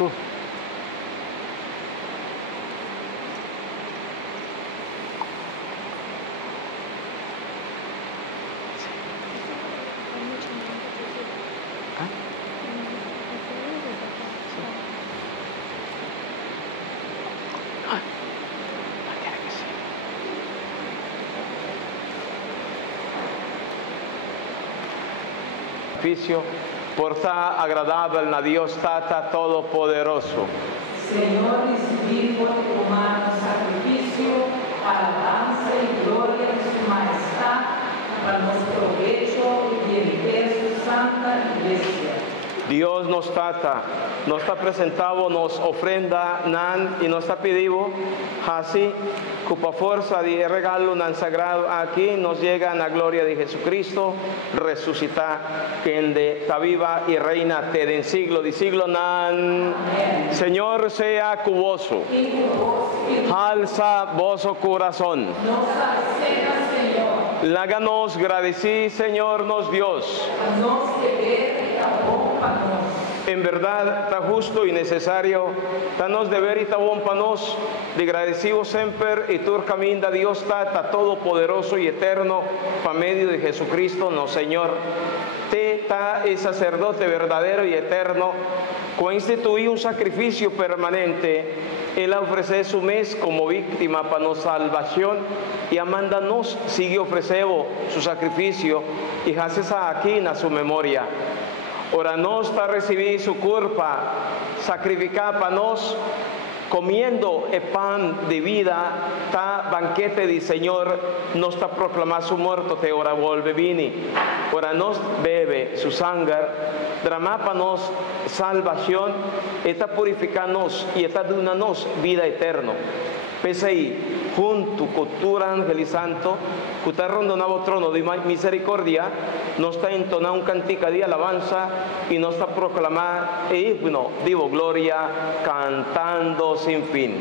Uf. Por estar agradable a Dios Tata Todopoderoso. Señor, recibir por tu humano sacrificio, alabanza y gloria de su majestad, para nuestro provecho y bien de su santa iglesia. Dios nos trata, nos está presentado, nos ofrenda, nan y nos está pedido, así, con fuerza de regalo nan sagrado aquí nos llega la gloria de Jesucristo, resucitar, quien de está viva y reina te en siglo de siglo nan. Amén. Señor sea cuboso, alza voso corazón. Láganos agradecí, Señor, nos Dios. En verdad, está justo y necesario, danos deber y tabón panos, de agradecido siempre, y tu camino Dios está todopoderoso y eterno, por medio de Jesucristo, no Señor. Te está el sacerdote verdadero y eterno, que instituí un sacrificio permanente. Él ofrece su mes como víctima para nuestra salvación y amándanos sigue ofreciendo su sacrificio y haces aquí en su memoria. Ahora nos está recibir su culpa, sacrificar para nos, comiendo el pan de vida, está banquete del Señor, nos está proclamar su muerto, te ahora vuelve vini. Ahora nos bebe su sangre, drama para nos salvación, está purificarnos y está dándonos vida eterna. Pese ahí, junto con tu ángel y santo, que está rondonado trono de misericordia, nos está entonando un cantica de alabanza y nos está proclamando el himno, digo gloria, cantando sin fin.